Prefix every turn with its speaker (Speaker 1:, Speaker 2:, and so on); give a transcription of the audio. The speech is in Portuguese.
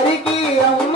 Speaker 1: Marigui é